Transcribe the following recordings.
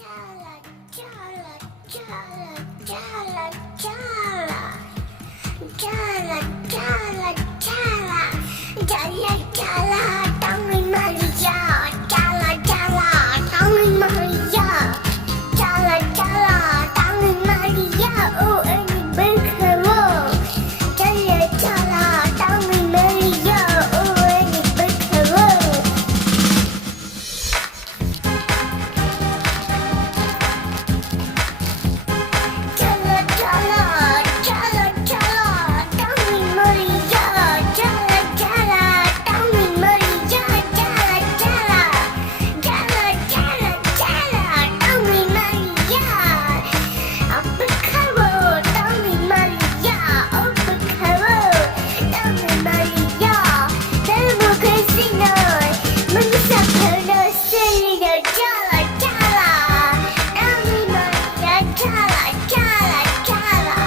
Jala, Jala, Jala, Jala, Jala, Jala, Jala, Jala, Jala, Jala, Tangan Maria, Jala, Jala, Tangan Maria, Jala, Jala, Tangan Maria, oh, any berkero, Jala, Jala, Tangan Maria, oh, any berkero. Jala, Jala, Jala, Jala, Tangan Maria, Jala, Jala, Tangan Maria, Jala, Jala, Jala, Jala, Jala, Tangan Maria. Berkero, Tangan Maria, oh berkero, Tangan Maria. Demokrasinya menyesal kerana selera Jala, Jala, Tangan Maria, Jala, Jala, Jala.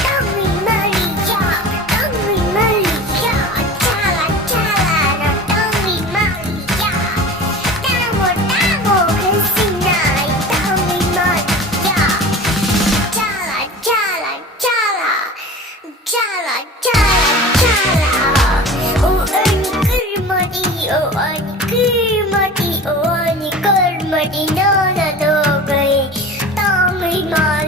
Tangan Maria, Tangan Maria, Jala, Jala, Tangan Maria. Tamu-tamu ke sini, Tangan Maria. Jala, Jala, Jala, Jala, Jala, Jala. Oh, ani kermati, oh, ani kermati, oh, ani kermati, nana dogai, Tangan Maria.